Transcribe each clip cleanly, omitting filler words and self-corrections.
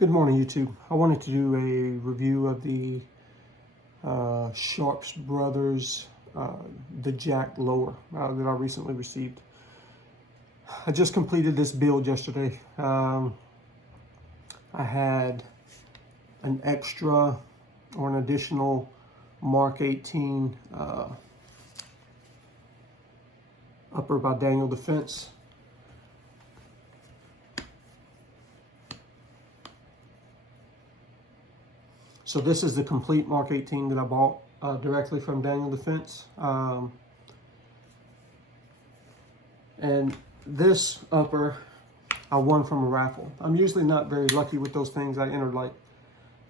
Good morning, YouTube. I wanted to do a review of the Sharps Brothers, the jack lower that I recently received. I just completed this build yesterday. I had an extra or an additional Mark 18 upper by Daniel Defense. So this is the complete Mark 18 that I bought directly from Daniel Defense. And this upper I won from a raffle. I'm usually not very lucky with those things. I entered like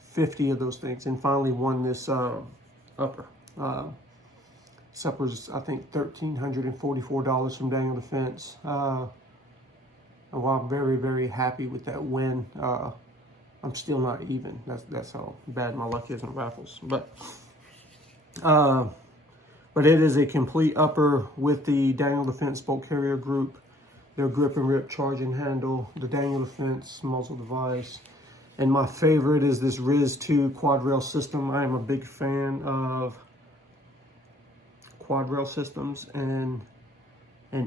50 of those things and finally won this upper. This upper's, I think, $1,344 from Daniel Defense. And while I'm very, very happy with that win, I'm still not even. That's how bad my luck is in raffles. But it is a complete upper with the Daniel Defense bolt carrier group, their grip and rip charging handle, the Daniel Defense muzzle device, and my favorite is this Riz 2 quad rail system. I am a big fan of quad rail systems, and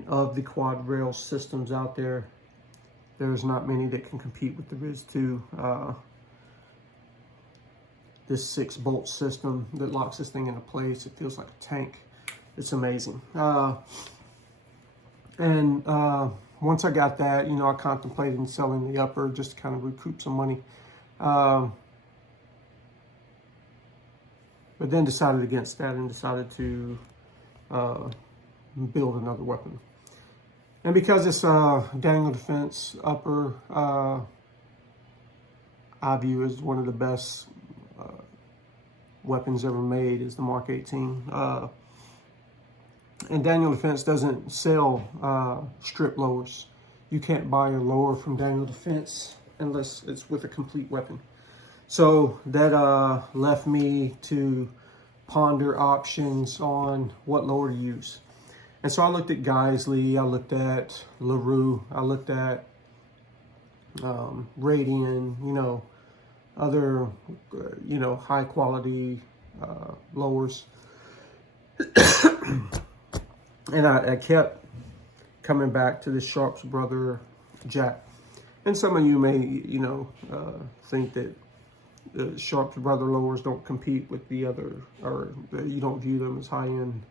of the quad rail systems out there, there's not many that can compete with the Riz 2. This 6-bolt system that locks this thing into place. It feels like a tank. It's amazing. Once I got that, you know, I contemplated selling the upper just to kind of recoup some money. But then decided against that and decided to build another weapon. And because it's Daniel Defense upper, I view as one of the best weapons ever made is the Mark 18. And Daniel Defense doesn't sell strip lowers. You can't buy a lower from Daniel Defense unless it's with a complete weapon. So that left me to ponder options on what lower to use. And so I looked at Geisley, I looked at LaRue, I looked at Radian, you know, other, you know, high quality lowers. And I kept coming back to the Sharps Brother jack. And some of you may, you know, think that the Sharps Brother lowers don't compete with the other, or you don't view them as high-end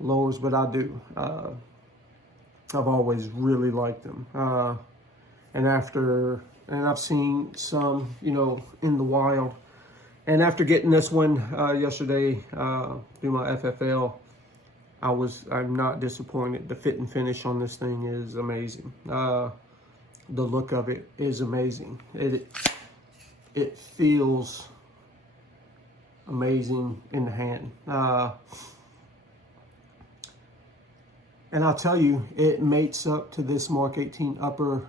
lowers, but I do. I've always really liked them. And I've seen some, you know, in the wild. And after getting this one yesterday through my FFL, I'm not disappointed. The fit and finish on this thing is amazing. The look of it is amazing. It feels amazing in the hand. And I'll tell you, it mates up to this Mark 18 upper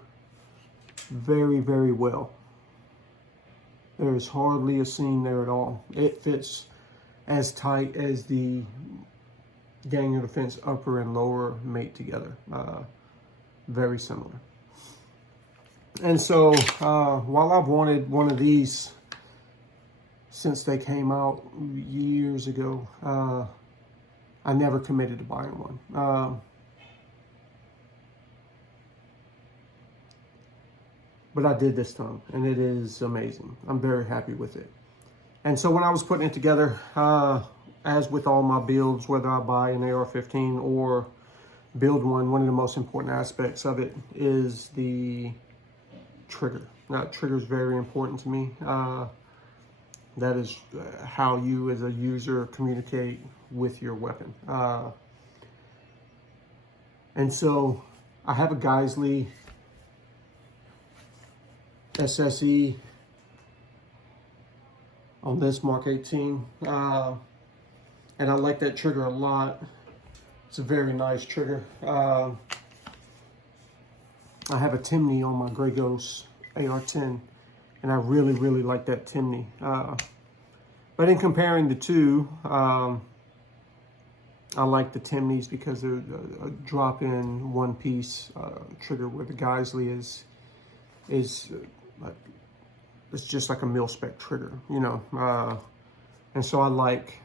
very, very well. There is hardly a seam there at all. It fits as tight as the Daniel Defense upper and lower mate together. Very similar. And so while I've wanted one of these since they came out years ago, I never committed to buying one. But I did this time, and it is amazing. I'm very happy with it. And so when I was putting it together, as with all my builds, whether I buy an AR-15 or build one of the most important aspects of it is the trigger. Now, trigger is very important to me. That is how you as a user communicate with your weapon. And so I have a Geisley SSE on this Mark 18. And I like that trigger a lot. It's a very nice trigger. I have a Timney on my Grey Ghost AR-10, and I really, really like that Timney. But in comparing the two, I like the Timneys because they're a drop-in one-piece trigger, where the Geisley is it's just like a mil-spec trigger, you know. And so I like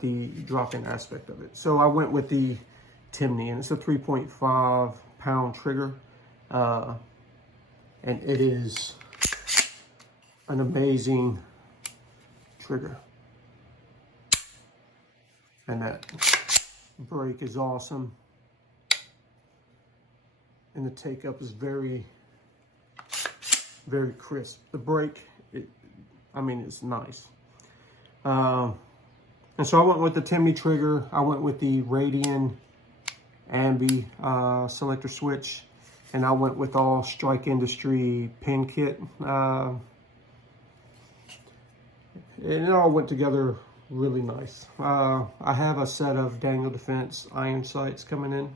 the drop-in aspect of it. So I went with the Timney, and it's a 3.5 pound trigger. And it is an amazing trigger. And that brake is awesome. And the take up is very, very crisp. The brake, it's nice. And so I went with the Timney trigger. I went with the Radian Ambi selector switch. And I went with all Strike Industry pin kit. And it all went together really nice. I have a set of Daniel Defense iron sights coming in.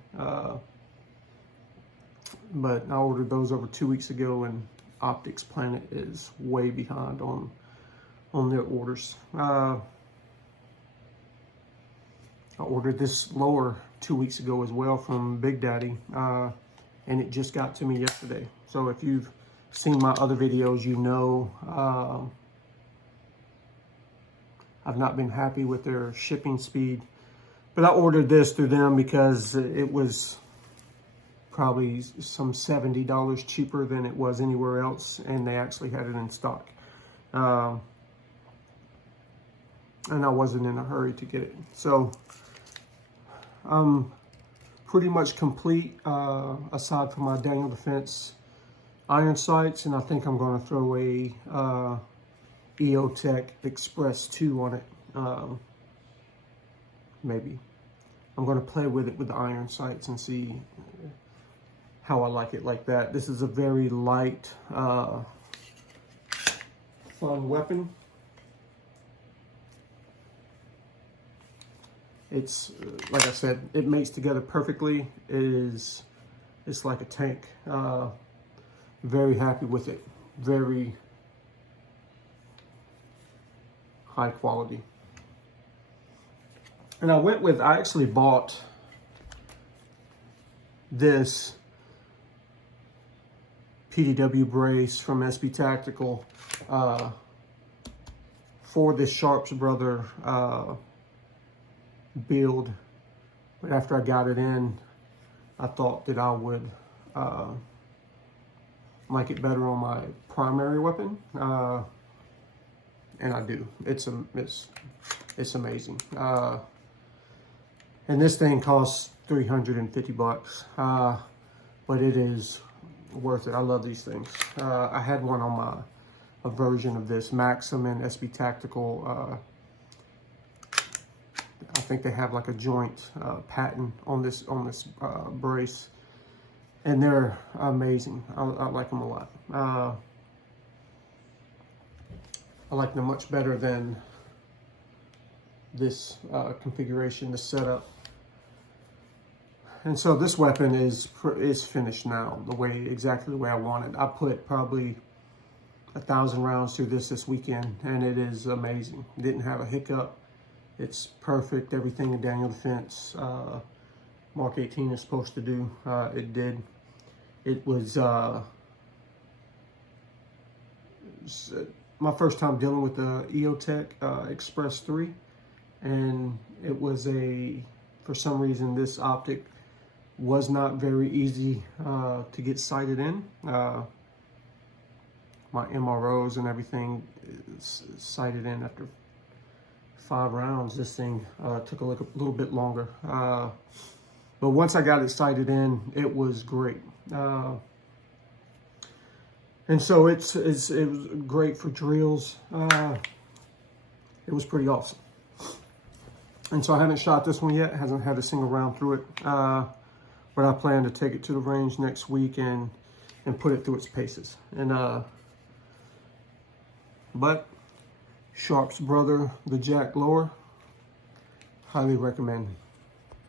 But I ordered those over 2 weeks ago, and Optics Planet is way behind on their orders. I ordered this lower 2 weeks ago as well from Big Daddy, and it just got to me yesterday. So if you've seen my other videos, you know I've not been happy with their shipping speed. But I ordered this through them because it was probably some $70 cheaper than it was anywhere else, and they actually had it in stock. And I wasn't in a hurry to get it. So I'm pretty much complete, aside from my Daniel Defense iron sights, and I think I'm going to throw a EOTech Express 2 on it. Maybe. I'm going to play with it with the iron sights and see how I like it like that. This is a very light, fun weapon. It's, like I said, it mates together perfectly. It's like a tank. Very happy with it. Very high quality. And I actually bought this PDW brace from SB Tactical for this Sharps Brother build. But after I got it in, I thought that I would like it better on my primary weapon. And I do. It's amazing. And this thing costs $350, but it is worth it. I love these things. I had one on a version of this Maxim and SB Tactical. I think they have like a joint patent on this brace, and they're amazing. I like them a lot. I like them much better than this configuration, the setup. And so this weapon is finished now, exactly the way I want it. I put probably 1,000 rounds through this weekend, and it is amazing. Didn't have a hiccup. It's perfect. Everything in Daniel Defense Mark 18 is supposed to do, it did. It was my first time dealing with the EOTech Express 3, and it was for some reason this optic was not very easy to get sighted in. My MROs and everything is sighted in after 5 rounds. This thing took a little bit longer. But once I got it sighted in, it was great. And so it was great for drills. It was pretty awesome. And so I haven't shot this one yet. It hasn't had a single round through it. But I plan to take it to the range next week and put it through its paces. And but Sharps Brother, the Jack Lower, highly recommend.